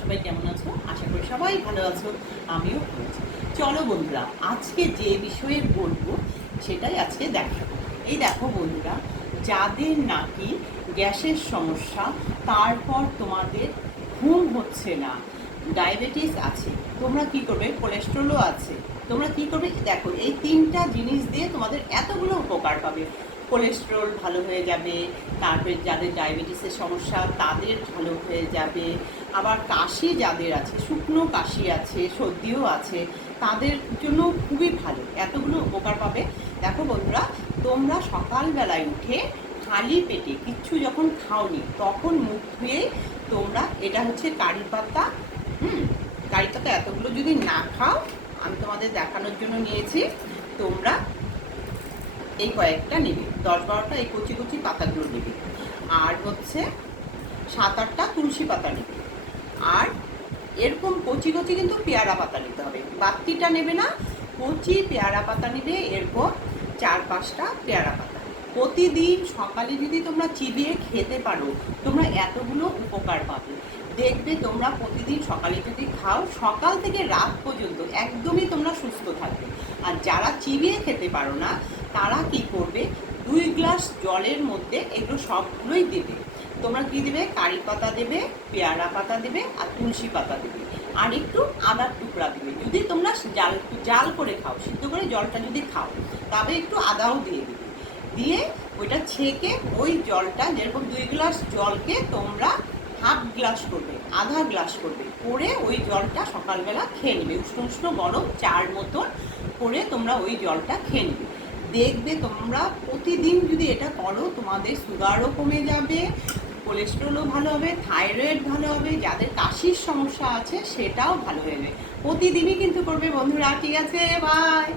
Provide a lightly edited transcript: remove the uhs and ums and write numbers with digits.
সবাই কেমন আছো? আশা করি সবাই ভালো আছো, আমিও ভালো আছি। চলো বন্ধুরা, আজকে যে বিষয়ে বলবো সেটাই আজকে দেখাবো। এই দেখো বন্ধুরা, যাদের নাকি গ্যাসের সমস্যা, তারপর তোমাদের ঘুম হচ্ছে না, ডায়াবেটিস আছে, তোমরা কি করবে, কোলেস্ট্রলও আছে, তোমরা কি করবে, দেখো এই তিনটা জিনিস দিয়ে তোমাদের এতগুলো উপকার পাবে। কোলেস্ট্রল ভালো হয়ে যাবে, তারপরে যাদের ডায়াবেটিসের সমস্যা তাদের ভালো হয়ে যাবে, আবার কাশি যাদের আছে, শুকনো কাশি আছে, সর্দিও আছে, তাদের জন্য খুবই ভালো, এতগুলো উপকার পাবে। দেখো বন্ধুরা, তোমরা সকালবেলায় উঠে খালি পেটে কিচ্ছু যখন খাওনি তখন মুখ ধুয়ে তোমরা, এটা হচ্ছে কারি পাতা, কারি পাতা এতগুলো যদি না খাও, আমি তোমাদের দেখানোর জন্য নিয়েছি, তোমরা এই কয়েকটা নেবে, 10-12টা এই কচি কচি পাতাগুলো নেবে, আর হচ্ছে 7-8টা তুলসী পাতা নেবে, আর এরকম কচি কচি কিন্তু পেয়ারা পাতা নিতে হবে, বাত্তিটা নেবে না, কচি পেয়ারা পাতা নেবে, এরপর 4-5টা পেয়ারা পাতা। প্রতিদিন সকালে যদি তোমরা চিবিয়ে খেতে পারো, তোমরা এতগুলো উপকার পাবে। দেখবে তোমরা প্রতিদিন সকালে যদি খাও, সকাল থেকে রাত পর্যন্ত একদমই তোমরা সুস্থ থাকবে। আর যারা চিবিয়ে খেতে পারো না, তারা কি করবে, 2 গ্লাস জলের মধ্যে এগুলো সবগুলোই দেবে। তোমরা কি দেবে, কারি পাতা দেবে, পেয়ারা পাতা দেবে, আর তুলসী পাতা দেবে, আর একটু আদার টুকরা দেবে। যদি তোমরা জাল করে খাও, সিদ্ধ করে জলটা যদি খাও, তবে একটু আদাও দিয়ে দেবে। দিয়ে ওইটা ছেঁকে ওই জলটা, যেরকম 2 গ্লাস জলকে তোমরা হাফ গ্লাস করবে, আধা গ্লাস করবে, করে ওই জলটা সকালবেলা খেয়ে নেবে, উষ্ণ উষ্ণ গরম চার মতন করে তোমরা ওই জলটা খেয়ে নেবে। দেখবে তোমরা প্রতিদিন যদি এটা করো, তোমাদের সুগারও কমে যাবে, কোলেস্ট্রলও ভালো হবে, থাইরয়েড ভালো হবে, যাদের কাশির সমস্যা আছে সেটাও ভালো হয়ে যাবে। প্রতিদিনই কিন্তু করবে বন্ধুরা, ঠিক আছে, বাই।